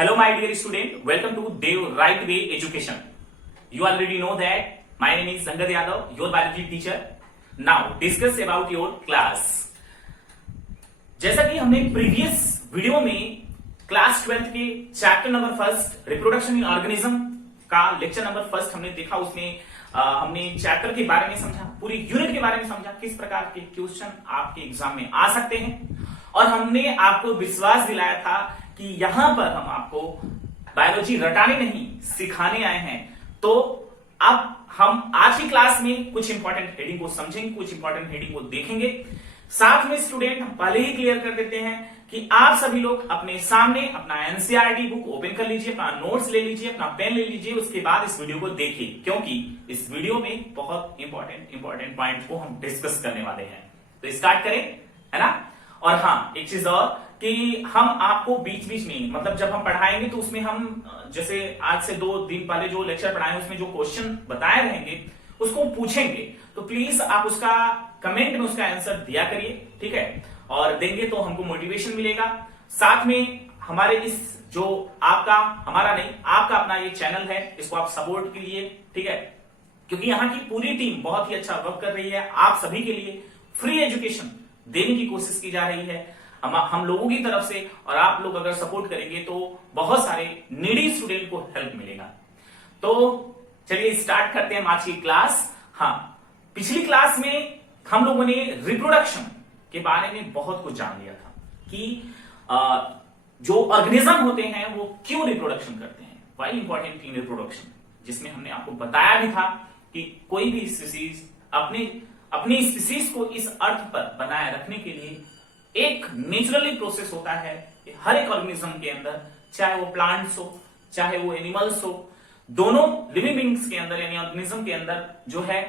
Hello, my dear student. Welcome to Dev Right Way Education. You already know that my name is Sangad Yadav, your biology teacher. Now, discuss about your class. जैसा कि हमने previous video में class 12 के chapter number first reproduction in organism का lecture number first हमने देखा, उसमें हमने चैप्टर के बारे में समझा, पूरी यूनिट के बारे में समझा, किस प्रकार के क्वेश्चन आपके एग्जाम में आ सकते हैं। और हमने आपको विश्वास दिलाया था कि यहां पर हम आपको बायोलॉजी रटाने नहीं सिखाने आए हैं। तो अब हम आज की क्लास में कुछ इंपॉर्टेंट हेडिंग को समझेंगे, कुछ इंपॉर्टेंट हेडिंग को देखेंगे। साथ में स्टूडेंट हम पहले ही क्लियर कर देते हैं कि आप सभी लोग अपने सामने अपना एनसीईआरटी बुक ओपन कर लीजिए, अपना नोट्स ले लीजिए, अपना पेन ले लीजिए, उसके बाद इस वीडियो को देखिए, क्योंकि इस वीडियो में बहुत इंपॉर्टेंट पॉइंट को हम डिस्कस करने वाले हैं। तो स्टार्ट करें, है ना। और हाँ, एक चीज और कि हम आपको बीच बीच में, मतलब जब हम पढ़ाएंगे तो उसमें हम जैसे आज से 2 दिन पहले जो लेक्चर पढ़ाए उसमें जो क्वेश्चन बताए रहेंगे उसको पूछेंगे, तो प्लीज आप उसका कमेंट में उसका आंसर दिया करिए, ठीक है। और देंगे तो हमको मोटिवेशन मिलेगा। साथ में हमारे इस जो आपका हमारा नहीं आपका अपना ये चैनल है, इसको आप सपोर्ट कीजिए, ठीक है, क्योंकि यहाँ की पूरी टीम बहुत ही अच्छा वर्क कर रही है। आप सभी के लिए फ्री एजुकेशन देने की कोशिश की जा रही है हम लोगों की तरफ से, और आप लोग अगर सपोर्ट करेंगे तो बहुत सारे नीडी स्टूडेंट को हेल्प मिलेगा। तो चलिए स्टार्ट करते हैं आज की क्लास। हाँ, पिछली क्लास में हम लोगों ने रिप्रोडक्शन के बारे में बहुत कुछ जान लिया था कि जो ऑर्गेनिज्म होते हैं वो क्यों रिप्रोडक्शन करते हैं, वाई इंपॉर्टेंट इन रिप्रोडक्शन, जिसमें हमने आपको बताया भी था कि कोई भी स्पीसीज अपनी स्पीसीज को इस अर्थ पर बनाए रखने के लिए एक नेचुरली प्रोसेस होता है कि हर एक ऑर्गेनिज्म के अंदर, चाहे वो प्लांट्स हो चाहे वो एनिमल्स हो, दोनों लिविंग बींग्स के अंदर यानी ऑर्गेनिज्म के अंदर जो है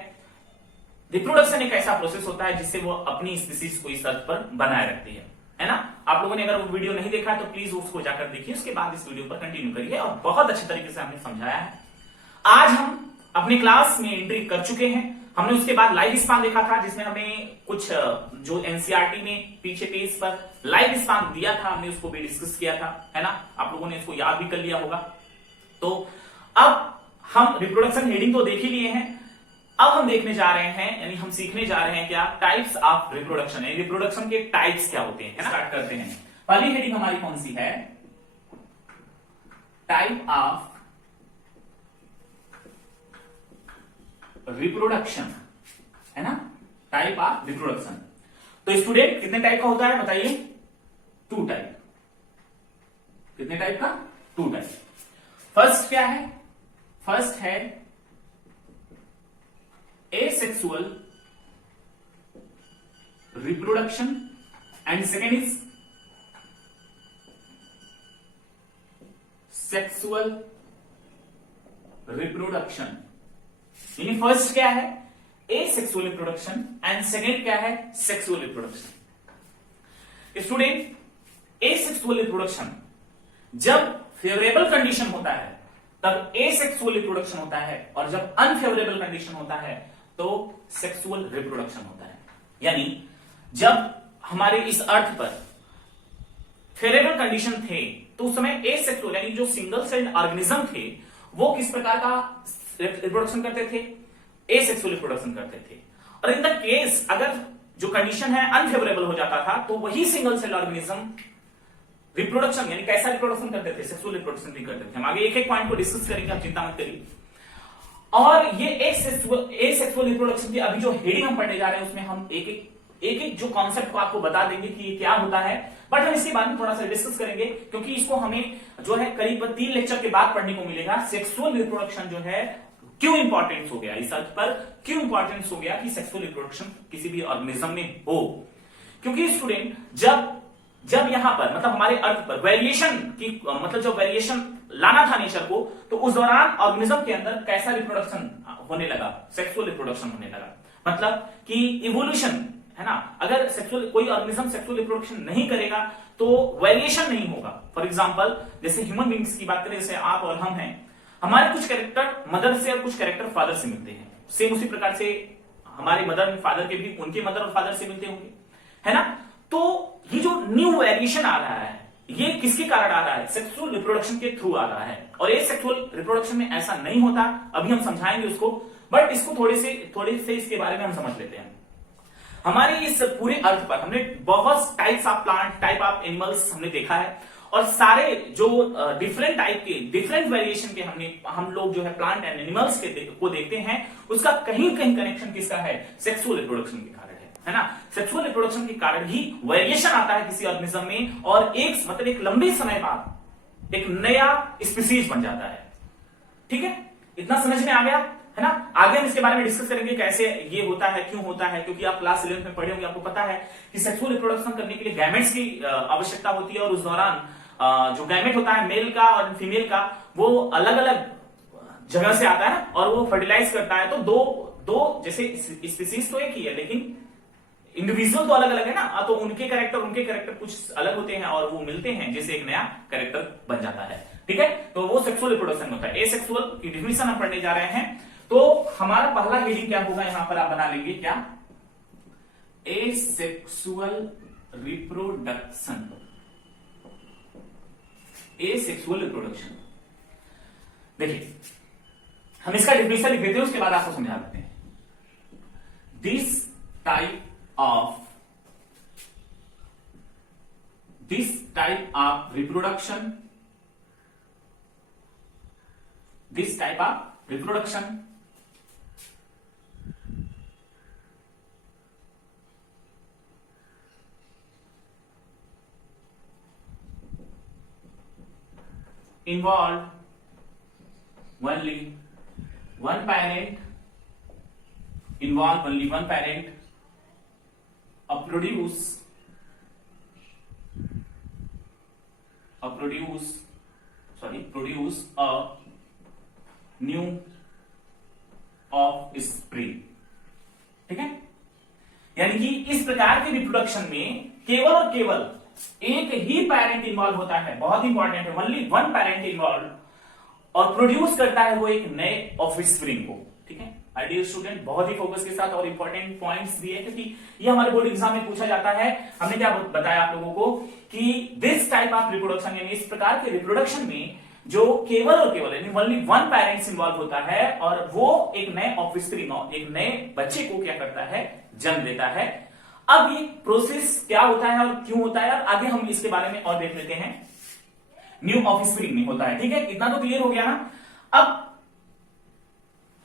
रिप्रोडक्शन एक ऐसा प्रोसेस होता है जिससे वो अपनी स्पीसीज को इस अर्थ पर बनाए रखती है ना। आप लोगों ने अगर वो वीडियो नहीं देखा तो प्लीज उसको जाकर देखिए, उसके बाद इस वीडियो पर कंटिन्यू करिए, और बहुत अच्छे तरीके से हमने समझाया है। आज हम अपनी क्लास में एंट्री कर चुके हैं। हमने उसके बाद लाइफ स्पान देखा था, जिसमें हमें कुछ जो एनसीईआरटी में पीछे पेज पर लाइफ स्पान दिया था, हमने उसको भी डिस्कस किया था, है ना। आप लोगों ने इसको याद भी कर लिया होगा। तो अब हम रिप्रोडक्शन हेडिंग तो देख ही लिए हैं, अब हम देखने जा रहे हैं, यानी हम सीखने जा रहे हैं क्या, टाइप्स ऑफ रिप्रोडक्शन, यानी रिप्रोडक्शन के टाइप्स क्या होते हैं, है ना। स्टार्ट करते हैं। पहली हेडिंग हमारी कौन सी है, टाइप ऑफ रिप्रोडक्शन, है ना, टाइप ऑफ रिप्रोडक्शन। तो स्टूडेंट कितने टाइप का होता है बताइए, 2 टाइप। कितने टाइप का, 2 टाइप। फर्स्ट क्या है, फर्स्ट है asexual reproduction and second is sexual reproduction. यानी फर्स्ट क्या है एसेक्सुअल रिप्रोडक्शन एंड सेकेंड क्या है sexual reproduction. Student asexual reproduction जब फेवरेबल कंडीशन होता है तब एसेक्सुअल रिप्रोडक्शन होता है, और जब अनफेवरेबल कंडीशन होता है तो सेक्सुअल रिप्रोडक्शन होता है। यानी जब हमारे इस अर्थ पर फेवरेबल कंडीशन थे तो उस समय एसेक्सुअल यानी जो सिंगल सेल्ड ऑर्गेनिज्म थे वो किस प्रकार का रिप्रोडक्शन करते थे, एसेक्सुअल रिप्रोडक्शन करते थे। और इन द केस अगर जो कंडीशन है अनफेवरेबल हो जाता था तो वही सिंगल सेल ऑर्गेनिज्म रिप्रोडक्शन यानी कैसा रिप्रोडक्शन करते थे, सेक्सुअल रिप्रोडक्शन भी करते थे। हम आगे एक एक पॉइंट को डिस्कस करेंगे, आप चिंता मत करिए। और ये एसेक्सुअल रिप्रोडक्शन की अभी जो हेडिंग हम पढ़ने जा रहे हैं उसमें हम एक एक जो कॉन्सेप्ट को आपको बता देंगे कि ये क्या होता है, बट हम इसके बाद में थोड़ा सा डिस्कस करेंगे, क्योंकि इसको हमें जो है करीब 3 लेक्चर के बाद पढ़ने को मिलेगा। सेक्सुअल रिप्रोडक्शन जो है क्यों इंपॉर्टेंस हो गया, इस अर्थ पर क्यों इंपॉर्टेंस हो गया कि सेक्सुअल रिप्रोडक्शन किसी भी ऑर्गेनिज्म में हो, क्योंकि स्टूडेंट जब यहां पर मतलब हमारे अर्थ पर वेरिएशन की मतलब जो वेरिएशन लाना था नेचर को, तो उस दौरान ऑर्गेनिज्म के अंदर कैसा रिप्रोडक्शन होने लगा, सेक्सुअल रिप्रोडक्शन होने लगा। मतलब कि इवोल्यूशन, है ना। अगर कोई ऑर्गेनिज्म सेक्सुअल रिप्रोडक्शन नहीं करेगा तो वेरिएशन नहीं होगा। फॉर एग्जांपल जैसे ह्यूमन बींग्स की बात करें, जैसे आप और हम हैं, हमारे कुछ कैरेक्टर मदर से और कुछ कैरेक्टर फादर से मिलते हैं। सेम उसी प्रकार से हमारे मदर एंड फादर के भी उनके मदर और फादर से मिलते होंगे, है ना। तो ये जो न्यू वेरिएशन आ रहा है ये किसके कारण आ रहा है? सेक्सुअल रिप्रोडक्शन के थ्रू आ रहा है। और ये सेक्सुअल रिप्रोडक्शन में ऐसा नहीं होता, अभी हम समझाएंगे उसको, बट इसको थोड़े से इसके बारे में हम समझ लेते हैं। हमारे इस पूरे अर्थ पर हमने बहुत types of plant, type of animals हमने देखा है, और सारे जो डिफरेंट टाइप के, डिफरेंट वेरिएशन के हम लोग जो है प्लांट एंड एनिमल्स को देखते हैं, उसका कहीं कहीं कनेक्शन किसका है? सेक्सुअल रिप्रोडक्शन के कारण है ना। सेक्सुअल रिप्रोडक्शन के कारण ही वेरिएशन आता है किसी ऑर्गेनिज्म में, और एक लंबे समय बाद एक नया स्पीसीज बन जाता है। ठीक है, इतना समझ में आ गया है ना। आगे हम इसके बारे में डिस्कस करेंगे कैसे ये होता है, क्यों होता है, क्योंकि आप क्लास 11 में पढ़े होंगे, आपको पता है कि सेक्सुअल रिप्रोडक्शन करने के लिए गैमेट्स की आवश्यकता होती है, और उस दौरान जो गैमेट होता है मेल का और फीमेल का, वो अलग अलग जगह से आता है ना, और वो फर्टिलाइज करता है। तो दो जैसे स्पीसीज तो एक ही है, लेकिन इंडिविजुअल तो अलग अलग है ना, तो उनके कैरेक्टर कुछ अलग होते हैं, और वो मिलते हैं, जैसे एक नया कैरेक्टर बन जाता है। ठीक है, तो वो सेक्सुअल रिप्रोडक्शन होता है। एसेक्सुअल की डिफिनेशन हम पढ़ने जा रहे हैं। तो हमारा पहला हेडिंग क्या होगा, यहां पर आप बना लेंगे क्या? Asexual reproduction. एसेक्सुअल रिप्रोडक्शन, देखिए हम इसका डिफिनेशन लिख देते हैं, उसके बाद आपको समझा देते हैं। This type of reproduction involve only one parent, produce a new offspring। ठीक है, यानी कि इस प्रकार के रिप्रोडक्शन में केवल और केवल एक ही पेरेंट इन्वॉल्व होता है, बहुत इंपॉर्टेंट है, ओनली वन पेरेंट इन्वॉल्व, और प्रोड्यूस करता है वो एक नए ऑफस्प्रिंग को। ठीक है, डियर स्टूडेंट, बहुत ही फोकस के साथ और इंपॉर्टेंट पॉइंट्स दिए, क्योंकि ये हमारे बोर्ड एग्जाम में पूछा जाता है। हमने क्या बताया आप लोगों को कि दिस टाइप ऑफ रिप्रोडक्शन, यानी इस प्रकार के रिप्रोडक्शन में जो केवल और केवल यानी ओनली वन पेरेंट्स इन्वॉल्व होता है, और वो एक नए ऑफस्प्रिंग, एक नए बच्चे को क्या करता है? जन्म देता है। अब ये प्रोसेस क्या होता है और क्यों होता है, और आगे हम इसके बारे में और देख लेते हैं। न्यू ऑफस्प्रिंग में होता है। ठीक है, इतना तो क्लियर हो गया ना।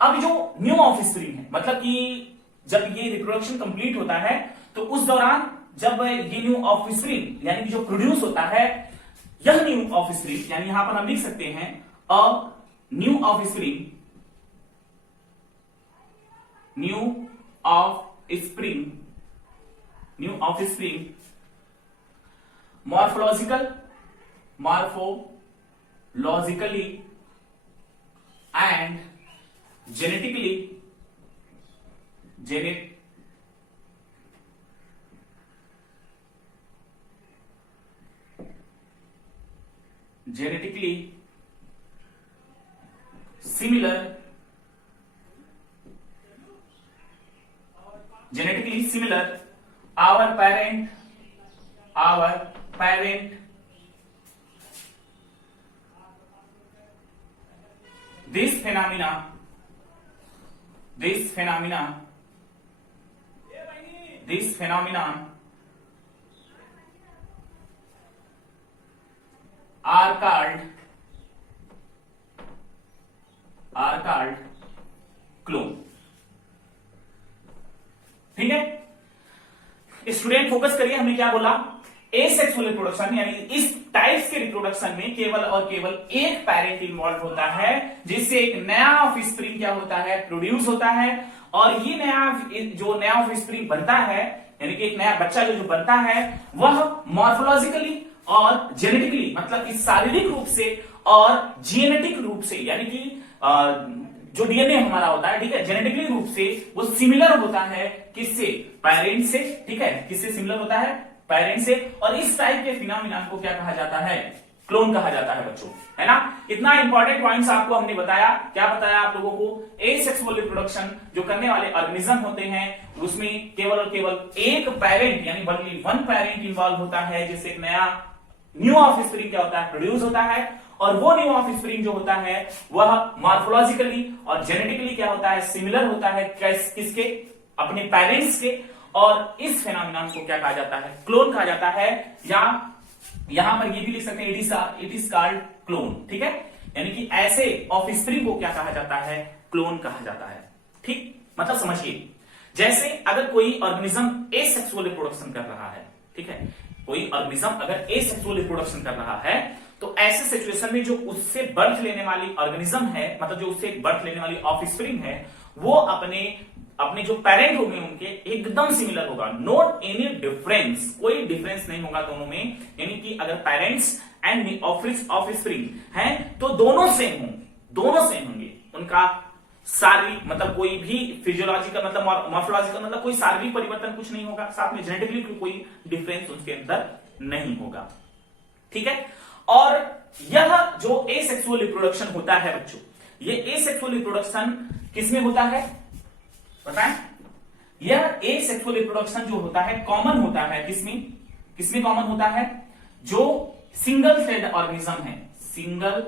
अब जो न्यू ऑफस्प्रिंग है, मतलब कि जब ये रिप्रोडक्शन कंप्लीट होता है, तो उस दौरान जब ये न्यू ऑफस्प्रिंग यानी कि जो प्रोड्यूस होता है, यह न्यू ऑफस्प्रिंग, यानी यहां पर हम लिख सकते हैं a new offspring morphologically and genetically similar our parent this phenomenon are called clone. ठीक है, स्टूडेंट फोकस करिए, हमने क्या बोला? एसेक्सुअल रिप्रोडक्शन, यानी इस टाइप्स के रिप्रोडक्शन में केवल और केवल एक पेरेंट इन्वॉल्व होता है, जिससे एक नया ऑफस्प्रिंग क्या होता है? प्रोड्यूस होता है। और ये नया ऑफस्प्रिंग बनता है, यानी कि एक नया बच्चा जो बनता है, वह मॉर्फोलॉजिकली और जेनेटिकली, मतलब कि शारीरिक रूप से और जेनेटिक रूप से, यानी कि जो डीएनए हमारा होता है, ठीक है, जेनेटिकली रूप से वो सिमिलर होता है किससे? पेरेंट से। ठीक है, किससे सिमिलर होता है? पेरेंट से। और इस टाइप के फिनोमिना को क्या कहा जाता है? क्लोन कहा जाता है बच्चों, है ना। इतना इंपॉर्टेंट पॉइंट्स आपको हमने बताया। क्या बताया आप लोगों को? एसेक्सुअल रिप्रोडक्शन जो करने वाले ऑर्गेनिज्म होते हैं, उसमें केवल और केवल एक पेरेंट यानी वन पेरेंट इन्वॉल्व होता है, जैसे एक नया न्यू ऑफ स्प्रिंग क्या होता है, प्रोड्यूस होता है। और वो न्यू ऑफ स्प्रिंग जो होता है वह मॉर्फोलॉजिकली और जेनेटिकली क्या होता है, सिमिलर होता है किसके, अपने पेरेंट्स के। और इस फेनोमेनन को क्या कहा जाता है, क्लोन कहा जाता है। या यहां पर ये भी लिख सकते हैं इट इज कॉल्ड क्लोन, ठीक है। यानी कि ऐसे ऑफ स्प्रिंग को क्या कहा जाता है, क्लोन कहा जाता है। ठीक, मतलब समझिए, जैसे अगर कोई ऑर्गेनिज्म एसेक्सुअल रिप्रोडक्शन कर रहा है, ठीक है, कोई ऑर्गेनिज्म अगर एसेक्सुअल रिप्रोडक्शन कर रहा है, तो ऐसे सिचुएशन में जो उससे बर्थ लेने वाली ऑर्गेनिज्म है, मतलब जो उससे बर्थ लेने वाली ऑफस्प्रिंग है, वो अपने जो पेरेंट होंगे उनके एकदम सिमिलर होगा, नॉट एनी डिफरेंस, कोई डिफरेंस नहीं होगा दोनों में। यानी कि अगर पेरेंट्स एंड ऑफस्प्रिंग हैं तो दोनों सेम होंगे, उनका शारीरिक मतलब कोई भी फिजियोलॉजिकल मतलब मॉर्फोलॉजिकल मतलब कोई शारीरिक परिवर्तन कुछ नहीं होगा, साथ में जेनेटिकली कोई डिफरेंस उसके अंदर नहीं होगा, ठीक है। और यह जो एसेक्सुअल रिप्रोडक्शन होता है बच्चों, ये एसेक्सुअल रिप्रोडक्शन किसमें होता है बताएं। यह एसेक्सुअल रिप्रोडक्शन जो होता है कॉमन होता है किसमें कॉमन होता है, जो सिंगल सेल ऑर्गेनिज्म है, सिंगल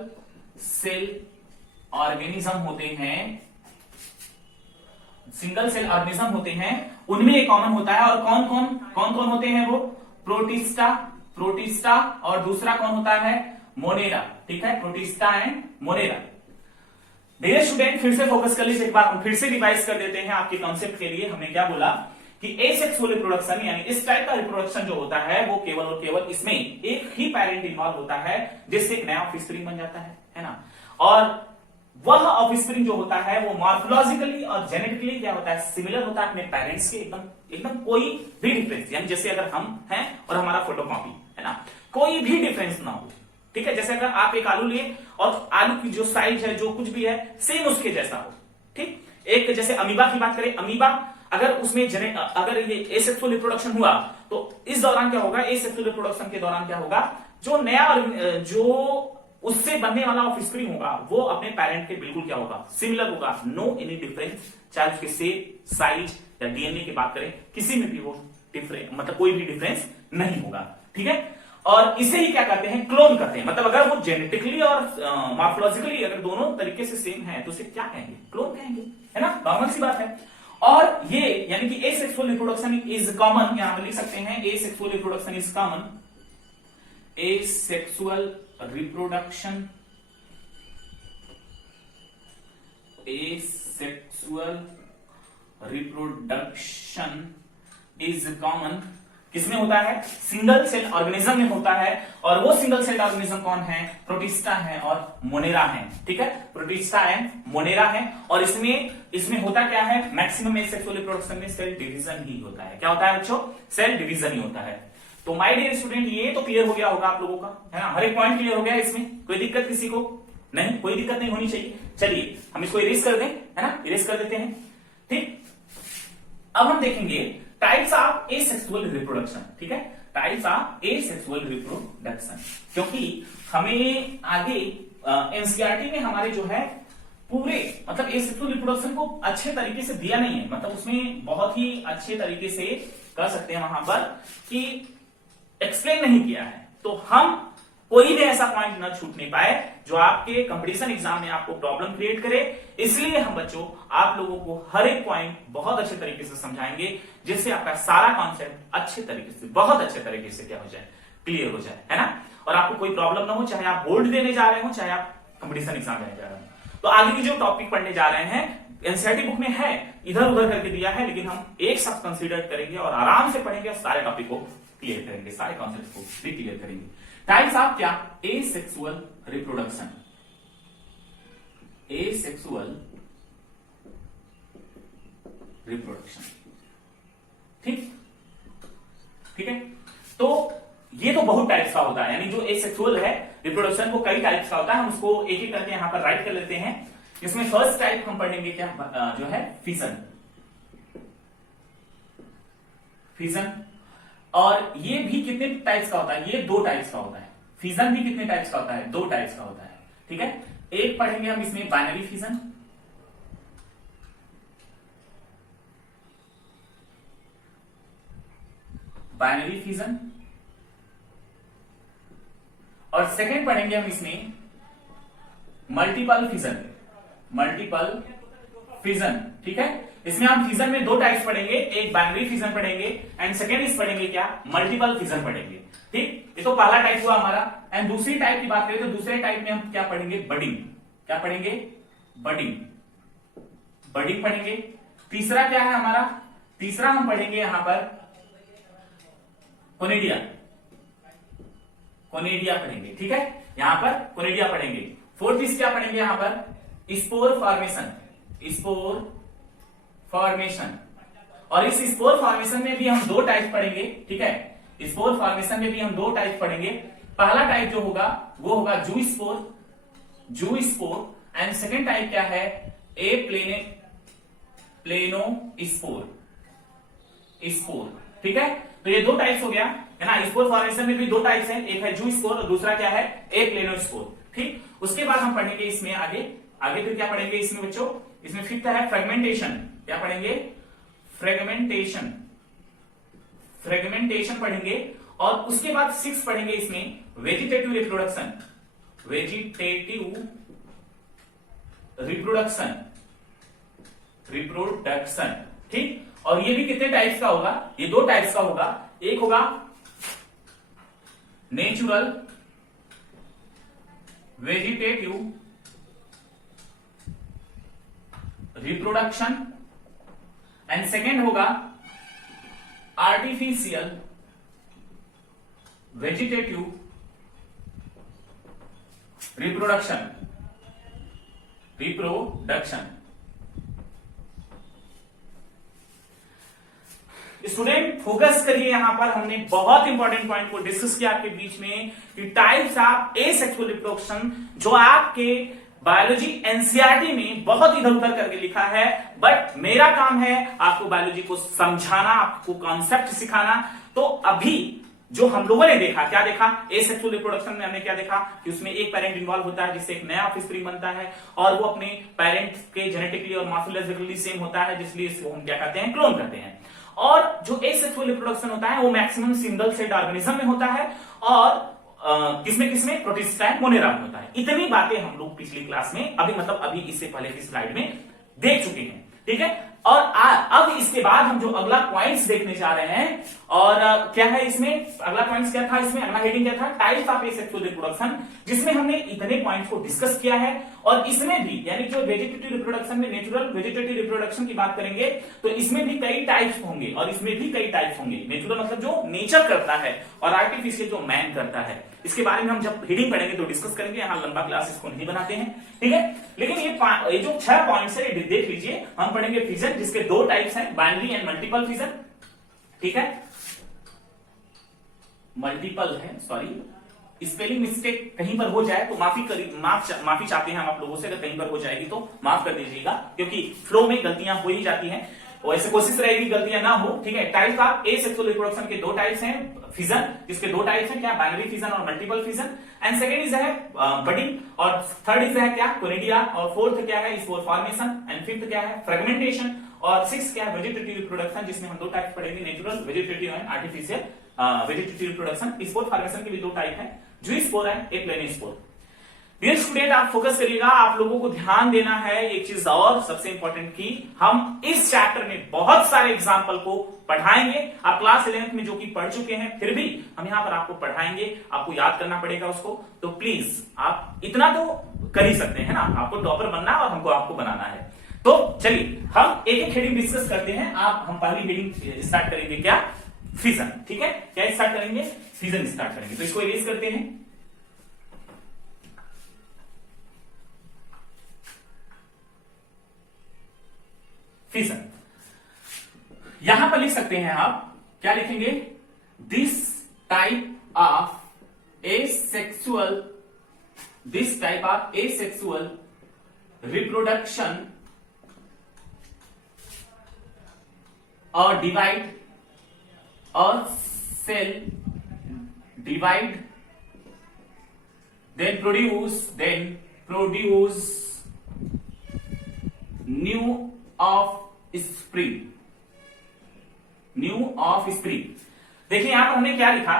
सेल ऑर्गेनिज्म होते हैं, उनमें ये कॉमन होता है। और कौन कौन होते हैं वो, प्रोटिस्टा और दूसरा कौन होता है, मोनेरा, ठीक है, protista and monera. Dear student, फिर से फोकस कर लीजिए, एक बार फिर से रिवाइज कर देते हैं आपके कॉन्सेप्ट के लिए। हमने क्या बोला कि एसेक्सुअल रिप्रोडक्शन यानी इस टाइप का रिप्रोडक्शन जो होता है वो केवल और केवल इसमें एक ही पेरेंट इन्वॉल्व होता है, जिससे एक नया ऑफस्प्रिंग बन जाता है ना। और वह ऑफस्प्रिंग जो होता है वो मॉर्फोलॉजिकली और जेनेटिकली क्या होता है, सिमिलर होता है अपने पेरेंट्स के, एकदम कोई भी डिफरेंस, यानी जैसे अगर हम हैं और हमारा फोटोकॉपी है ना, कोई भी डिफरेंस ना हो, ठीक है। जैसे अगर आप एक आलू लिए और आलू की जो साइज है जो कुछ भी है सेम उसके जैसा हो, ठीक। एक जैसे अमीबा की बात करें, अमीबा अगर उसमें अगर ये एसेक्सुअल रिप्रोडक्शन हुआ तो इस दौरान क्या होगा, एसेक्सुअल रिप्रोडक्शन के दौरान क्या होगा, जो नया जो उससे बनने वाला ऑफस्प्रिंग होगा वो अपने पेरेंट के बिल्कुल क्या होगा, सिमिलर होगा, नो एनी डिफरेंस, चाहे उसके शेप, साइज या डीएनए की बात करें, किसी में भी वो डिफरेंस मतलब कोई भी डिफरेंस नहीं होगा, ठीक है। और इसे ही क्या कहते हैं, क्लोन करते हैं। मतलब अगर वो जेनेटिकली और मॉर्फोलॉजिकली अगर दोनों तरीके से सेम है तो उसे क्या कहेंगे, क्लोन कहेंगे, है ना, नॉर्मल सी बात है। और ये यानी कि एसेक्सुअल रिप्रोडक्शन इज कॉमन, यहां पर लिख सकते हैं asexual reproduction is common, asexual reproduction is common किसमें होता है, सिंगल सेल ऑर्गेनिज्म में होता है। और वो सिंगल सेल ऑर्गेनिज्म कौन है, प्रोटिस्टा है और मोनेरा है, ठीक है, प्रोटिस्टा एंड मोनेरा है। और इसमें होता क्या है, मैक्सिमम एसेक्सुअल रिप्रोडक्शन में सेल डिवीजन ही होता है। क्या होता है बच्चों, सेल डिवीजन ही होता है। तो माय डियर स्टूडेंट, ये तो क्लियर हो गया होगा आप लोगों का, है ना, हर एक पॉइंट क्लियर हो गया इसमें, कोई दिक्कत किसी को नहीं, कोई दिक्कत नहीं होनी चाहिए। चलिए हम इसको इरेज कर दें, है ना, इरेज कर देते हैं, ठीक। अब हम देखेंगे टाइप्स ऑफ एसेक्सुअल रिप्रोडक्शन, ठीक है, टाइप्स ऑफ एसेक्सुअल रिप्रोडक्शन, क्योंकि हमें आगे एनसीईआरटी में हमारे जो है पूरे मतलब एसेक्सुअल रिप्रोडक्शन को अच्छे तरीके से दिया नहीं है, मतलब उसमें बहुत ही अच्छे तरीके से कह सकते हैं वहां पर कि एक्सप्लेन नहीं किया है। तो हम कोई भी ऐसा पॉइंट न छूटने पाए जो आपके कंपटीशन एग्जाम में आपको प्रॉब्लम क्रिएट करे, इसलिए हम बच्चों आप लोगों को हर एक पॉइंट बहुत अच्छे तरीके से समझाएंगे, जिससे आपका सारा कॉन्सेप्ट अच्छे तरीके से, बहुत अच्छे तरीके से क्या हो जाए, क्लियर हो जाए, है ना। और आपको कोई प्रॉब्लम ना हो, चाहे आप बोर्ड देने जा रहे हो, चाहे आप कंपटीशन एग्जाम देने जा रहे हो। तो आगे की जो टॉपिक पढ़ने जा रहे हैं एनसीईआरटी बुक में है, इधर उधर करके दिया है, लेकिन हम एक साथ कंसीडर करेंगे और आराम से पढ़ेंगे और सारे टॉपिक को क्लियर करेंगे, सारे कॉन्सेप्ट को भी क्लियर करेंगे। टाइप्स ऑफ क्या, एसेक्सुअल रिप्रोडक्शन, एसेक्सुअल रिप्रोडक्शन, ठीक, ठीक है। तो ये तो बहुत टाइप्स का होता है, यानी जो एसेक्सुअल है रिप्रोडक्शन वो कई टाइप्स का होता है। हम उसको एक एक करके यहां पर राइट कर लेते हैं। इसमें फर्स्ट टाइप हम पढ़ेंगे क्या, जो है फिजन, फिजन। और ये भी कितने टाइप्स का होता है, ये 2 टाइप्स का होता है। फिजन भी कितने टाइप्स का होता है, 2 टाइप्स का होता है, ठीक है। एक पढ़ेंगे हम इसमें बाइनरी फिजन, बाइनरी फिजन, और सेकेंड पढ़ेंगे हम इसमें मल्टीपल फिजन, मल्टीपल फिजन। ठीक है, इसमें हम फिजन में दो टाइप्स पढ़ेंगे, एक बाइनरी फिजन पढ़ेंगे एंड सेकेंड इज पढ़ेंगे क्या, मल्टीपल फिजन पढ़ेंगे। ठीक, ये तो पहला टाइप हुआ हमारा। एंड दूसरी टाइप की बात करें तो दूसरे टाइप में हम क्या पढ़ेंगे, बडिंग। क्या पढ़ेंगे, बडिंग, बडिंग पढ़ेंगे। तीसरा क्या है हमारा, तीसरा हम पढ़ेंगे यहां पर कोनिडिया, कोनिडिया पढ़ेंगे। ठीक है, यहां पर कोनिडिया पढ़ेंगे। फोर्थ इज क्या पढ़ेंगे यहां पर, स्पोर फॉर्मेशन, स्पोर फॉर्मेशन। और इस स्पोर फॉर्मेशन में भी हम दो टाइप पढ़ेंगे। ठीक है, स्पोर फॉर्मेशन में भी हम दो टाइप पढ़ेंगे। पहला टाइप जो होगा वो होगा जू स्पोर, जू स्पोर। एंड सेकेंड टाइप क्या है, ए प्लेनो स्पोर, स्पोर। ठीक है, तो ये दो टाइप्स हो गया है ना। स्पोर फॉर्मेशन में भी दो टाइप्स हैं, एक है जू स्पोर और दूसरा क्या है, ए प्लेनो स्पोर। ठीक, उसके बाद हम पढ़ेंगे इसमें आगे फिर क्या पढ़ेंगे इसमें बच्चों, इसमें फिफ्थ है फ्रेगमेंटेशन। क्या पढ़ेंगे, फ्रेगमेंटेशन, फ्रेगमेंटेशन पढ़ेंगे। और उसके बाद सिक्स पढ़ेंगे इसमें vegetative reproduction, vegetative reproduction, reproduction. ठीक, और ये भी कितने टाइप्स का होगा, ये दो टाइप्स का होगा। एक होगा natural vegetative reproduction and second होगा artificial vegetative reproduction, reproduction. Student focus करिए, यहां पर हमने बहुत इंपॉर्टेंट पॉइंट को डिस्कस किया आपके बीच में कि टाइप्स ऑफ एसेक्सुअल रिप्रोडक्शन, जो आपके बायोलॉजी एनसीईआरटी में बहुत इधर उधर करके लिखा है। बट मेरा काम है आपको बायोलॉजी को समझाना, आपको कॉन्सेप्ट सिखाना। तो अभी जो हम लोगों ने देखा, क्या देखा, एसेक्सुअल रिप्रोडक्शन में हमने क्या देखा कि उसमें एक पेरेंट इन्वॉल्व होता है जिससे एक नया ऑफस्प्रिंग बनता है और वो अपने पेरेंट के जेनेटिकली और मॉर्फोलॉजिकली सेम होता है, जिसलिए इसको हम क्या कहते हैं, क्लोन करते हैं। और जो एसेक्सुअल रिप्रोडक्शन होता है वो मैक्सिमम सिंगल सेल्ड ऑर्गेनिज्म में होता है और किसमें किसमें, प्रोटिस्टा एंड मोनेरा में होता है। इतनी बातें हम लोग पिछली क्लास में अभी इससे पहले की स्लाइड में देख चुके हैं। ठीक है, और अब इसके बाद हम जो अगला पॉइंट्स देखने जा रहे हैं, और क्या है इसमें अगला पॉइंट्स क्या था, इसमें अगला हेडिंग क्या था, टाइप्स ऑफ एसेक्सुअल रिप्रोडक्शन, जिसमें हमने इतने पॉइंट्स को डिस्कस किया है। और इसमें भी यानी जो वेजिटेटिव रिप्रोडक्शन में नेचुरल वेजिटेटिव रिप्रोडक्शन की बात करेंगे तो इसमें भी कई टाइप्स होंगे और इसमें भी कई टाइप्स होंगे। नेचुरल मतलब जो नेचर करता है और आर्टिफिशियल जो मैन करता है। इसके बारे में हम जब हेडिंग पढ़ेंगे तो डिस्कस करेंगे, यहां लंबा क्लास इसको नहीं बनाते हैं। ठीक है, लेकिन ये जो 6 पॉइंट्स है देख लीजिए। हम पढ़ेंगे फिजन, जिसके दो टाइप्स हैं, बाइनरी एंड मल्टीपल फिजन। ठीक है, मल्टीपल है, सॉरी स्पेलिंग मिस्टेक कहीं पर हो जाए तो माफी चाहते हैं हम आप लोगों से, अगर कहीं पर हो जाएगी तो माफ कर दीजिएगा, क्योंकि फ्लो में गलतियां हो ही जाती हैं, वैसे कोशिश रहेगी गलतियां ना हो। ठीक है, टाइप ऑफ एसेक्सुअल रिप्रोडक्शन के दो टाइप्स हैं, फिजन जिसके दो टाइप्स हैं, क्या, बाइनरी फिजन और multiple fission. And second is है बडिंग, और थर्ड इज है क्या, कोनिडिया, और फोर्थ क्या है, स्पोर फॉर्मेशन, एंड फिफ्थ क्या है, फ्रेगमेंटेशन, और सिक्स क्या है, वेजिटेटिव रिप्रोडक्शन, जिसमें हम दो टाइप पढ़ेंगे, natural vegetative and artificial vegetative reproduction. Spore formation के भी दो टाइप है, zoospore and aplanospore. Dear student, आप फोकस करिएगा, आप लोगों को ध्यान देना है एक चीज और सबसे इंपॉर्टेंट की हम इस चैप्टर में बहुत सारे एग्जाम्पल को पढ़ाएंगे। आप क्लास 11th में जो कि पढ़ चुके हैं, फिर भी हम यहां पर आपको पढ़ाएंगे, आपको याद करना पड़ेगा उसको। तो प्लीज आप इतना तो कर ही सकते हैं ना, आपको टॉपर बनना है और हमको आपको बनाना है। तो चलिए हम एक एक हेडिंग डिस्कस करते हैं। हम पहली हेडिंग स्टार्ट करेंगे क्या, फिजन। ठीक है, क्या स्टार्ट करेंगे, फिजन स्टार्ट करेंगे। तो इसको इरेज करते हैं। फिजन यहां पर लिख सकते हैं आप, क्या लिखेंगे, this type of asexual reproduction और डिवाइड और cell divide, then produce new offspring। देखिए यहां पर हमने क्या लिखा,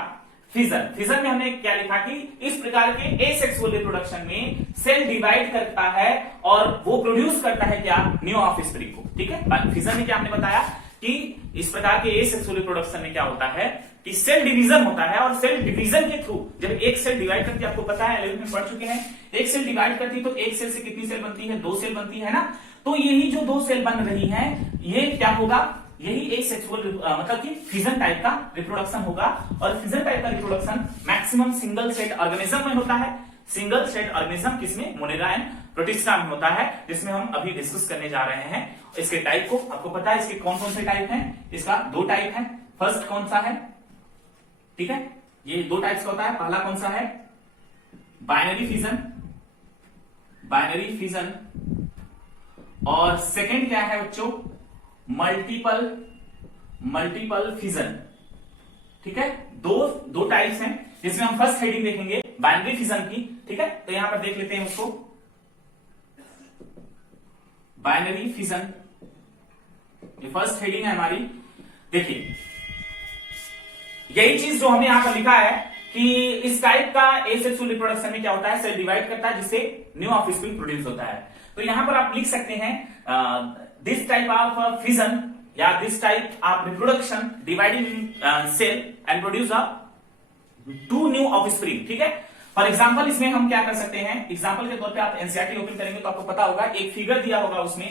फिजन में हमने क्या लिखा कि इस प्रकार के एसेक्सुअल रिप्रोडक्शन में सेल डिवाइड करता है और वो प्रोड्यूस करता है क्या, न्यू ऑफस्प्रिंग को। ठीक है, फिजन में क्या हमने बताया कि इस प्रकार के एसेक्सुअल रिप्रोडक्शन में क्या होता है कि सेल डिवीजन होता है, और सेल डिवीजन के थ्रू जब एक सेल डिवाइड करती है, आपको पता है 11th में पढ़ चुके हैं, एक सेल डिवाइड करती है तो एक सेल से कितनी सेल बनती है, 2 सेल बनती है ना। तो यही जो 2 सेल बन रही हैं, ये क्या होगा, यही एक सेक्सुअल मतलब कि फिजन टाइप का रिप्रोडक्शन होगा। और फिजन टाइप का reproduction maximum single set organism में होता है। सिंगल सेट ऑर्गेनिज्म किसमें, मोनेरा एंड प्रोटिस्टा में होता है, जिसमें हम अभी डिस्कस करने जा रहे हैं। इसके टाइप को आपको पता है, इसके कौन कौन से टाइप हैं, इसका 2 टाइप है। फर्स्ट कौन सा है, ठीक है, ये 2 टाइप्स का होता है। पहला कौन सा है, बाइनरी फिजन, और सेकंड क्या है बच्चों, मल्टीपल फिजन। ठीक है, दो टाइप्स हैं, जिसमें हम फर्स्ट हेडिंग देखेंगे बाइनरी फिजन की। ठीक है, तो यहां पर देख लेते हैं उसको, बाइनरी फिजन, ये फर्स्ट हेडिंग है हमारी। देखिए यही चीज जो हमने यहां पर लिखा है कि इस टाइप का एसेक्सुअल रिप्रोडक्शन में क्या होता है, सेल डिवाइड करता है जिससे न्यू ऑफस्प्रिंग प्रोड्यूस होता है। तो यहां पर आप लिख सकते हैं दिस टाइप ऑफ फिजन या this type of reproduction dividing cell and produce 2 new offspring. ठीक है, फॉर एग्जांपल इसमें हम क्या कर सकते हैं, एग्जांपल के तौर पे आप एनसीईआरटी ओपन करेंगे तो आपको पता होगा, एक फिगर दिया होगा, उसमें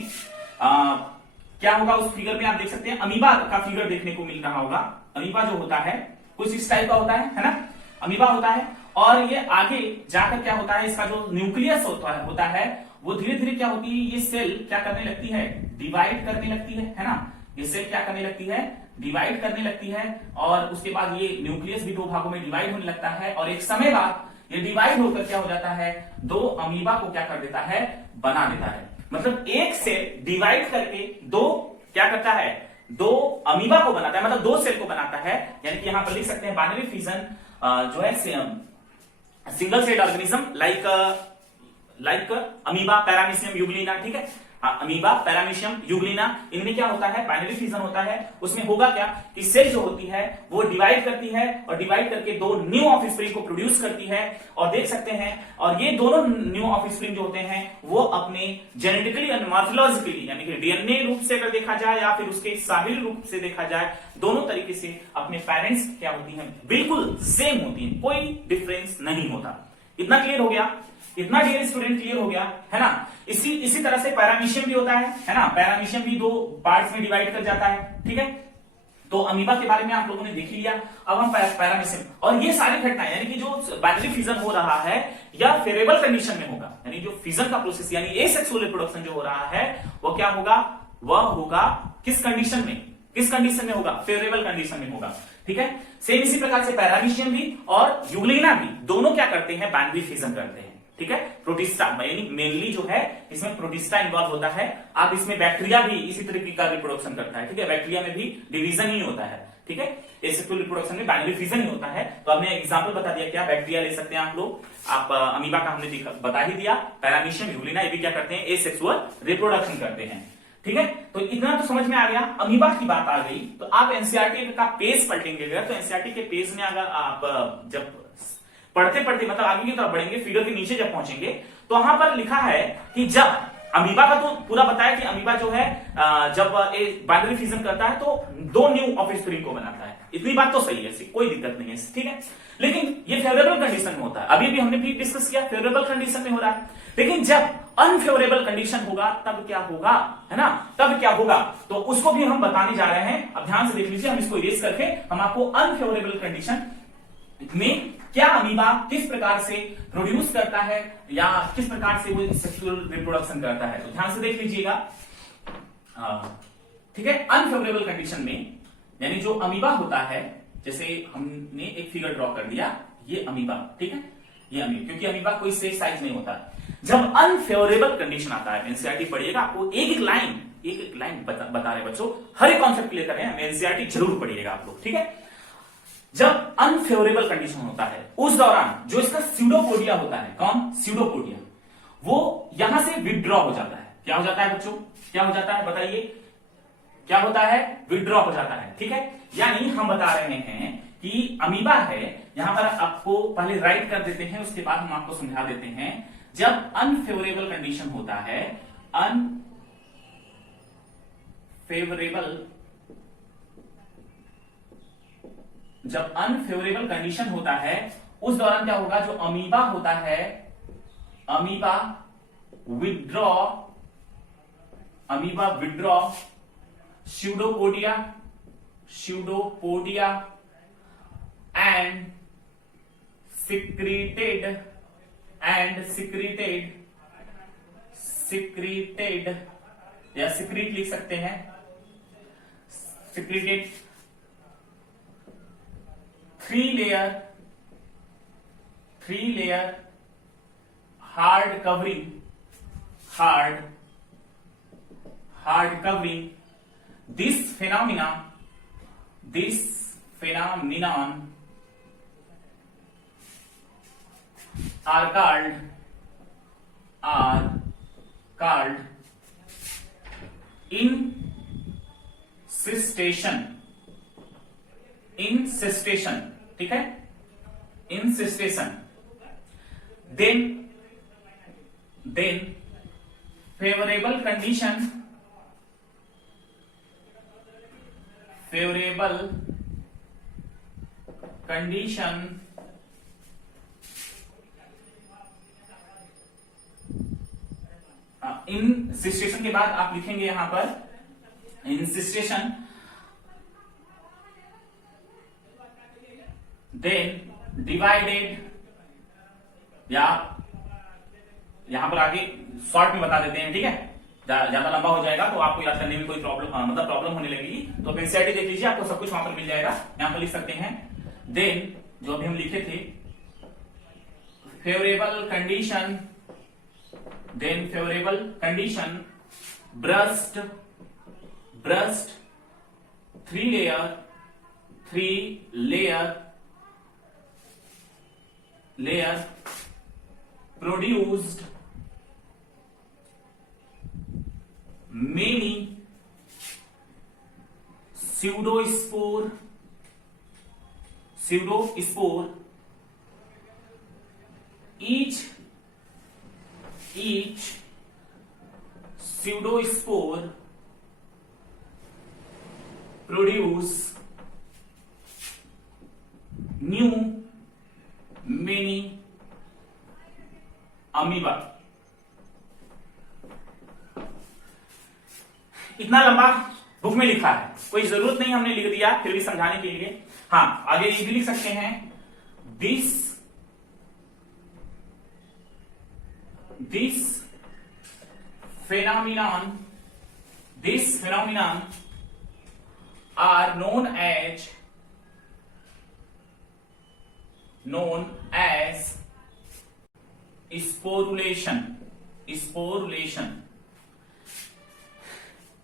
क्या होगा, उस फिगर में आप देख सकते हैं अमीबा का फिगर देखने को मिल रहा होगा। अमीबा जो होता है कुछ इस टाइप का होता है ना, अमीबा होता है। और ये आगे जाकर क्या होता है, इसका जो न्यूक्लियस होता है वो धीरे धीरे क्या होती है, ये सेल क्या करने लगती है, डिवाइड करने लगती है ना। ये सेल क्या करने लगती है, डिवाइड करने लगती है, और उसके बाद ये न्यूक्लियस भी 2 भागों में डिवाइड होने लगता है, और एक समय बाद ये डिवाइड होकर क्या हो जाता है, 2 अमीबा को क्या कर देता है, बना देता है। मतलब एक सेल डिवाइड करके 2 क्या करता है, 2 अमीबा को बनाता है, मतलब 2 सेल को बनाता है। यानी कि यहां पर लिख सकते हैं बाइनरी फिजन जो है single cell organism like amoeba, paramecium euglena. ठीक है, अमीबा, पैरामीशियम, यूग्लिना, इनमें क्या होता है, बाइनरी फिजन होता है। उसमें होगा क्या कि सेल जो होती है वो डिवाइड करती है, और डिवाइड करके 2 न्यू ऑफस्प्रिंग को प्रोड्यूस करती है। और देख सकते हैं, और ये दोनों न्यू ऑफस्प्रिंग जो होते हैं वो अपने जेनेटिकली एंड मॉर्फोलॉजिकली, यानी कि डीएनए रूप से अगर देखा जाए या फिर उसके शारीरिक रूप से देखा जाए, दोनों तरीके से अपने पेरेंट्स क्या होती हैं, बिल्कुल सेम होती हैं, कोई डिफरेंस नहीं होता। इतना क्लियर हो गया, इतना डियर स्टूडेंट क्लियर हो गया है ना। इसी तरह से पैरामीशियम भी होता है ना, पैरामीशियम भी 2 पार्ट्स में डिवाइड कर जाता है। ठीक है, तो अमीबा के बारे में आप लोगों ने देख लिया। अब हम पैरामीशियम, और ये सारी घटनाएं यानी कि जो बाइनरी फिजन हो रहा है या फेवरेबल कंडीशन में होगा, यानी जो फिजन का प्रोसेस यानी एसेक्सुअल रिप्रोडक्शन जो हो रहा है वो क्या होगा, वह होगा किस कंडीशन में होगा, फेवरेबल कंडीशन में होगा। ठीक है, सेम इसी प्रकार से पैरामीशियम भी और यूग्लिना भी दोनों क्या करते हैं, बाइनरी फिजन करते हैं। ठीक है, प्रोटिस्टा मेनली जो है इसमें प्रोटिस्टा इन्वॉल्व होता है। आप इसमें बैक्टीरिया भी इसी तरीके का रिप्रोडक्शन करता है। ठीक है, बैक्टीरिया में भी डिवीजन ही होता है। ठीक है, एसेक्सुअल रिप्रोडक्शन में बाइनरी फिजन ही होता है। तो हमने एग्जांपल बता दिया, क्या बैक्टीरिया ले सकते हैं आप लोग, आप अमीबा का हमने बता ही दिया, पैरामीशियम, यूग्लिना, ये भी क्या करते हैं, एसेक्सुअल रिप्रोडक्शन करते हैं। ठीक है, तो इतना तो समझ में आ गया। अमीबा की बात आ गई तो आप एनसीईआरटी का पेज पलटेंगे अगर, तो एनसीईआरटी के पेज में अगर आप जब पढ़ते मतलब आगे की तरफ बढ़ेंगे, फिगर के नीचे जब पहुंचेंगे तो वहां पर लिखा है कि जब अमीबा का तो पूरा बताया कि अमीबा जो है जब बाइनरी फिजन करता है तो 2 न्यू ऑफस्प्रिंग को बनाता है। इतनी बात तो सही है, कोई दिक्कत नहीं है। ठीक है, लेकिन ये फेवरेबल कंडीशन में होता है। अभी भी हमने भी डिस्कस किया, फेवरेबल कंडीशन में हो रहा है। लेकिन जब अनफेवरेबल कंडीशन होगा तब क्या होगा, है ना, तब क्या होगा, तो उसको भी हम बताने जा रहे हैं। अब ध्यान से देख लीजिए, हम इसको इरेज करके हम आपको अनफेवरेबल कंडीशन में क्या अमीबा किस प्रकार से प्रोड्यूस करता है या किस प्रकार से वो सेक्सुअल रिप्रोडक्शन करता है, तो ध्यान से देख लीजिएगा। ठीक है, अनफेवरेबल कंडीशन में यानी जो अमीबा होता है, जैसे हमने एक फिगर ड्रॉ कर दिया, ये अमीबा, ठीक है, ये अमीबा, क्योंकि अमीबा कोई सेफ साइज नहीं होता। जब अनफेवरेबल कंडीशन आता है, एनसीईआरटी पढ़िएगा, आपको एक एक लाइन बता रहे बच्चों, हर एक कॉन्सेप्ट क्लियर कर रहे हैं, एनसीईआरटी जरूर पढ़िएगा आप लोग। ठीक है, जब अनफेवरेबल कंडीशन होता है उस दौरान जो इसका स्यूडोपोडिया होता है, कौन, स्यूडोपोडिया, वो यहां से विथड्रॉ हो जाता है। क्या हो जाता है बच्चों, क्या हो जाता है बताइए, क्या होता है, विथड्रॉ हो जाता है। ठीक है, यानी हम बता रहे हैं कि कि अमीबा है, यहां पर आपको पहले राइट कर देते हैं, उसके बाद हम आपको समझा देते हैं। जब अनफेवरेबल कंडीशन होता है, जब अनफेवरेबल कंडीशन होता है उस दौरान क्या होगा, जो अमीबा होता है, amoeba withdraw pseudopodia and secreted या secrete लिख सकते हैं, secreted three layer hard covering this phenomenon are called incestation, ठीक है, incestation। then favorable condition इंसिस्टेशन के बाद आप लिखेंगे यहां पर इंसिस्टेशन, देन डिवाइडेड, या यहां पर आगे शॉर्ट में बता देते हैं, ठीक है, ज्यादा लंबा हो जाएगा तो आपको याद करने में कोई प्रॉब्लम होने लगेगी, तो आप एनसीईआरटी देख लीजिए, आपको सब कुछ वहां पर मिल जाएगा। यहां पर लिख सकते हैं देन, जो अभी हम लिखे थे, favourable condition burst three layer produced many pseudospore each pseudospore produce new many amoeba. इतना लंबा बुक में लिखा है, कोई जरूरत नहीं हमने लिख दिया, फिर भी समझाने के लिए। हाँ, आगे ये भी लिख सकते हैं, this phenomenon are known as sporulation.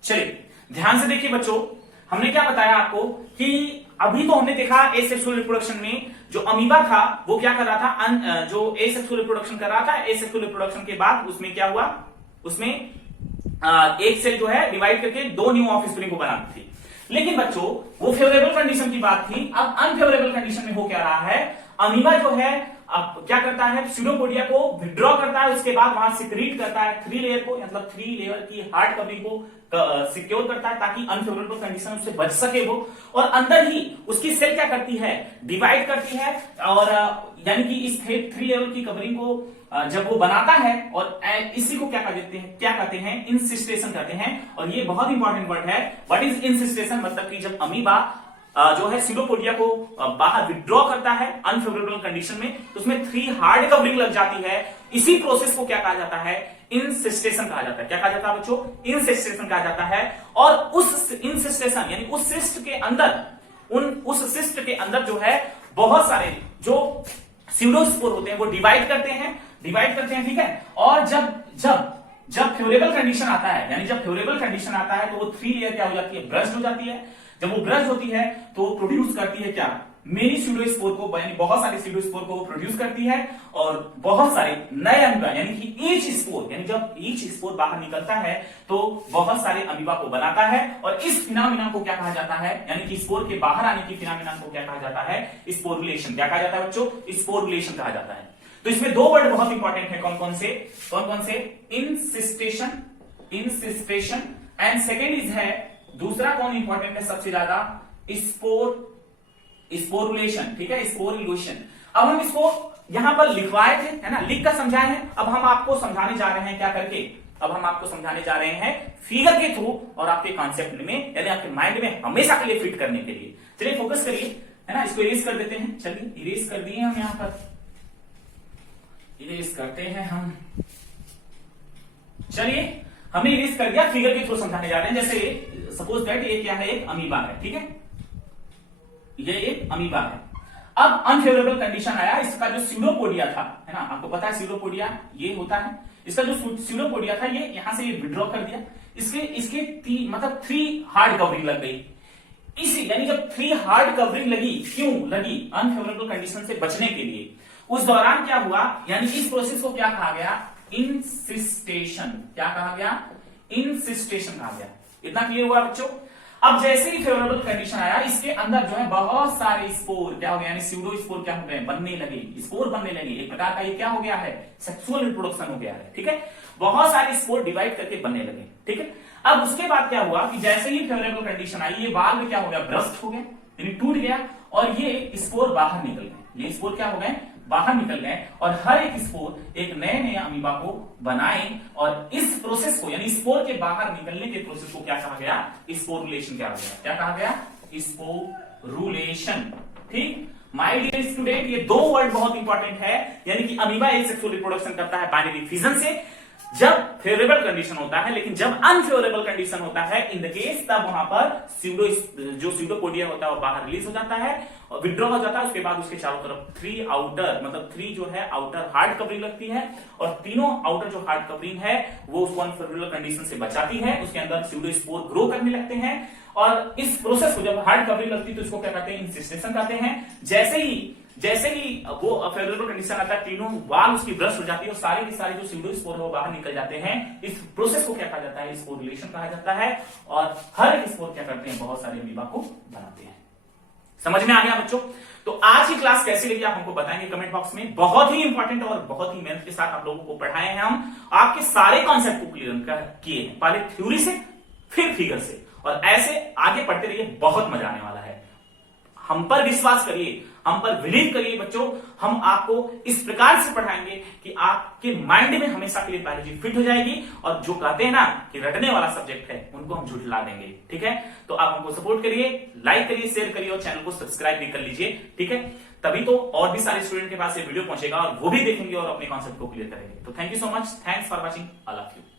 चलिए ध्यान से देखिए बच्चों, हमने क्या बताया आपको कि अभी तो हमने देखा एसेक्सुअल रिप्रोडक्शन में जो अमीबा था वो क्या कर रहा था, जो एसेक्सुअल रिप्रोडक्शन कर रहा था, एसेक्सुअल रिप्रोडक्शन के बाद उसमें क्या हुआ, उसमें एक सेल जो है डिवाइड करके दो न्यू ऑफस्प्रिंग को बनाती थी। लेकिन बच्चों वो फेवरेबल कंडीशन की बात थी, अब अनफेवरेबल कंडीशन में हो क्या रहा है, अमीबा जो है अब क्या करता है, स्यूडोपोडिया को विड्रॉ करता है, उसके बाद वहां सिक्रीट करता है थ्री लेयर को, मतलब थ्री लेयर की हार्ड कवरिंग को सिक्योर करता है ताकि अनफेवरेबल कंडीशन उससे बच सके वो, और अंदर ही उसकी सेल क्या करती है, डिवाइड करती है, और यानी कि इस थ्री लेयर की कवरिंग को जब वो बनाता है, और इसी को क्या कहते हैं, इंसिस्टेशन कहते हैं। और ये बहुत इंपॉर्टेंट वर्ड है, व्हाट इज इंसिस्टेशन, मतलब कि जब अमीबा जो है स्यूडोपोडिया को बाहर विड्रॉ करता है अनफेवरेबल कंडीशन में, तो उसमें थ्री हार्ड कवरिंग लग जाती है, इसी प्रोसेस को क्या कहा जाता है, इंसिस्टेशन कहा जाता है। क्या कहा जाता है बच्चों, इंसिस्टेशन कहा जाता है। और उस इंसिस्टेशन यानी उस सिस्ट के अंदर जो है बहुत सारे जो स्यूडोस्पोर होते हैं वो डिवाइड करते हैं, ठीक है। और जब फेवरेबल कंडीशन आता है, यानी जब फेवरेबल कंडीशन आता है तो वो थ्री लेयर क्या हो जाती है, ब्रस्ट हो जाती है। जब वो ब्रस्ट होती है तो प्रोड्यूस करती है क्या, मेनी स्यूडोस्पोर को, यानी बहुत सारे स्यूडोस्पोर को प्रोड्यूस करती है और बहुत सारे नए अमीबा, यानी कि ईच स्पोर, यानी जब ईच स्पोर बाहर निकलता है तो बहुत सारे अमीबा को बनाता है और इस फिनोमिना को क्या कहा जाता है, यानी कि स्पोर के बाहर आने की फिनोमिना को क्या कहा जाता है, स्पोरुलेशन। क्या कहा जाता है बच्चों, स्पोरुलेशन कहा जाता है। तो इसमें दो वर्ड बहुत इंपॉर्टेंट है, कौन कौन से, इंसिस्टेशन एंड सेकेंड इज है, दूसरा कौन इंपॉर्टेंट है सबसे ज्यादा, स्पोरुलेशन। ठीक है, स्पोरुलेशन। अब हम इसको यहां पर लिखवाए थे, है ना, लिख कर समझाए हैं। अब हम आपको समझाने जा रहे हैं क्या करके, अब हम आपको समझाने जा रहे हैं फिगर के थ्रू और आपके कॉन्सेप्ट में, यानी आपके माइंड में हमेशा के लिए फिट करने के लिए। चलिए फोकस करिए, है ना, इसको इरेज कर देते हैं। चलिए इरेज कर दिए हम, यहां पर इरेज करते हैं हम। चलिए हमने इरेज कर दिया, फिगर के थ्रू समझाने जा रहे हैं। जैसे सपोज दैट ये क्या है, एक अमीबा है, ठीक है, ये एक अमीबा है। अब अनफेवरेबल कंडीशन आया, इसका जो स्यूडोपोडिया था, है ना, आपको पता है स्यूडोपोडिया ये होता है, इसका जो स्यूडोपोडिया था ये यहां से ये विड्रॉ कर दिया, इसके मतलब 3 हार्ड कवरिंग लग गई। इसी यानी जब 3 हार्ड कवरिंग लगी, क्यों लगी, अनफेवरेबल कंडीशन से बचने के लिए। उस दौरान क्या हुआ, यानी इस प्रोसेस को क्या कहा गया, इंसिस्टेशन। क्या कहा गया, इंसिस्टेशन कहा गया। इतना क्लियर हुआ बच्चों। अब जैसे ही फेवरेबल कंडीशन आया, इसके अंदर जो है बहुत सारे स्पोर क्या हो गए, यानी स्यूडो स्पोर क्या हो गए, बनने लगे, स्पोर बनने लगे। एक प्रकार का ये क्या हो गया है, सेक्सुअल रिप्रोडक्शन हो गया है। ठीक है, बहुत सारे स्पोर डिवाइड करके बनने लगे। ठीक है, अब उसके बाद क्या हुआ कि जैसे ही फेवरेबल कंडीशन आई, ये वाल्व क्या हो गया, ब्रस्ट हो गया, यानी टूट गया और ये स्पोर बाहर निकल गए। ये स्पोर क्या हो गए, बाहर निकल गए और हर एक स्पोर एक नए नए अमीबा को बनाए। और इस प्रोसेस को, यानी स्पोर के बाहर निकलने के प्रोसेस को क्या कहा गया, स्पोरुलेशन क्या गया, क्या कहा गया, स्पोरुलेशन। ठीक, माय डियर स्टूडेंट, ये दो वर्ड बहुत इंपॉर्टेंट है, यानी कि अमीबा एक सेक्सुअल रिप्रोडक्शन करता है बाइनरी फिजन से, जब फेवरेबल कंडीशन होता है, लेकिन जब अनफेवरेबल कंडीशन होता है इन द केस, तब वहां पर जो स्यूडोपोडिया होता है वो बाहर रिलीज हो जाता है और विड्रॉ हो जाता है। उसके बाद उसके चारों तरफ 3 आउटर, मतलब 3 जो है आउटर हार्ड कवरिंग लगती है और तीनों आउटर जो हार्ड कवरिंग है वो उसको अनफेवरेबल कंडीशन से बचाती है। उसके अंदर स्यूडोस्पोर ग्रो करने लगते हैं और इस प्रोसेस को जब हार्ड कवरिंग लगती है तो इसको क्या कहते हैं, इंसिस्टेशन कहते हैं। जैसे ही वो फेवरेबल कंडीशन आता है, तीनों वाल उसकी ब्रश हो जाती है और सारे के सारे जो स्यूडोस्पोर है वो बाहर निकल जाते हैं। इस प्रोसेस को क्या कहा जाता है, स्पोरुलेशन कहा जाता है। और हर एक स्पोर क्या करते हैं, बहुत सारे अमीबा को बनाते हैं। समझ में आ गया बच्चों। तो आज की क्लास कैसी लगी आप हमको बताएंगे कमेंट बॉक्स में। बहुत ही इंपॉर्टेंट और बहुत ही मेहनत के साथ आप लोगों को पढ़ाए हैं हम, आपके सारे कॉन्सेप्ट को क्लियर किए हैं, पहले थ्योरी से फिर फिगर से, और ऐसे आगे पढ़ते रहिए, बहुत मजा आने वाला है। हम पर विश्वास करिए, हम पर बिलीव करिए बच्चों। हम आपको इस प्रकार से पढ़ाएंगे कि आपके माइंड में हमेशा के लिए बायोलॉजी फिट हो जाएगी और जो कहते हैं ना कि रटने वाला सब्जेक्ट है उनको हम झुठला देंगे। ठीक है, तो आप हमको सपोर्ट करिए, लाइक करिए, शेयर करिए और चैनल को सब्सक्राइब भी कर लीजिए। ठीक है, तभी तो और भी सारे स्टूडेंट के पास ये वीडियो पहुंचेगा और वो भी देखेंगे और अपने कॉन्सेप्ट को क्लियर करेंगे। तो thank you so much, thanks for watching, all of you.